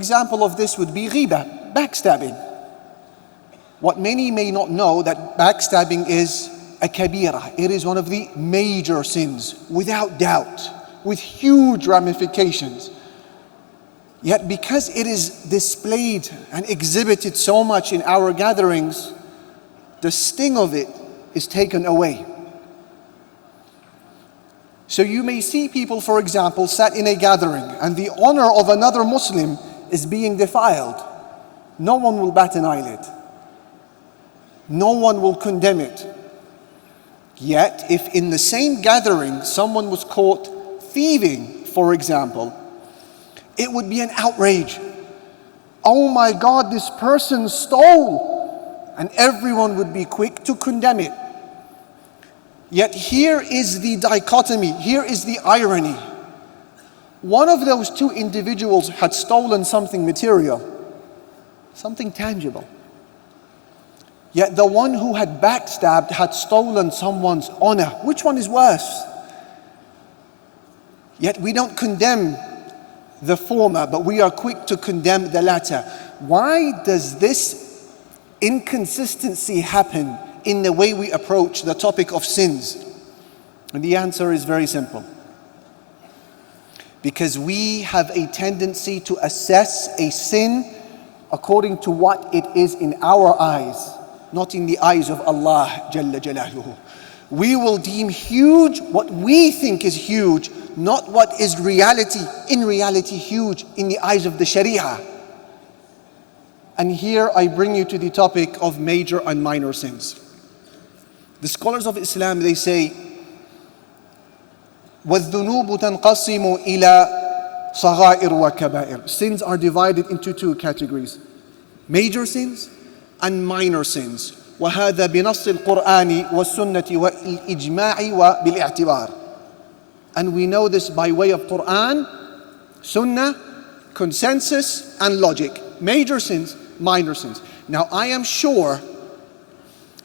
example of this would be ghiba, backstabbing. What many may not know, that backstabbing is a kabira. It is one of the major sins, without doubt, with huge ramifications. Yet because it is displayed and exhibited so much in our gatherings, the sting of it is taken away. So you may see people, for example, sat in a gathering and the honor of another Muslim is being defiled. No one will bat an eyelid. No one will condemn it. Yet, if in the same gathering someone was caught thieving, for example, it would be an outrage. Oh my God, this person stole! And everyone would be quick to condemn it. Yet here is the dichotomy, here is the irony. One of those two individuals had stolen something material, something tangible. Yet the one who had backstabbed had stolen someone's honor. Which one is worse? Yet we don't condemn the former, but we are quick to condemn the latter. Why does this inconsistency happen in the way we approach the topic of sins? And the answer is very simple. Because we have a tendency to assess a sin according to what it is in our eyes, not in the eyes of Allah Jalla Jalaluhu. We will deem huge what we think is huge, not what is in reality huge in the eyes of the Sharia. And here I bring you to the topic of major and minor sins. The scholars of Islam, they say, وَالذُّنُوبُ تَنْقَسِمُ إِلَى صَغَائِرُ وَكَبَائِرُ. Sins are divided into two categories: major sins and minor sins. وهذا بنص القرآن والسنة والإجماع وبالاعتبار. And we know this by way of Quran, Sunnah, consensus and logic. Major sins, minor sins. Now I am sure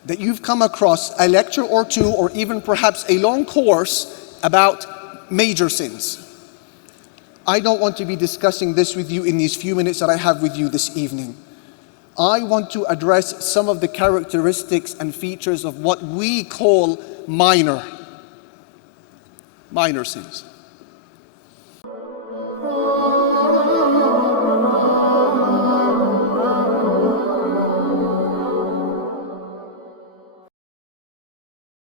that you've come across a lecture or two, or even perhaps a long course about major sins. I don't want to be discussing this with you in these few minutes that I have with you this evening. I want to address some of the characteristics and features of what we call minor sins.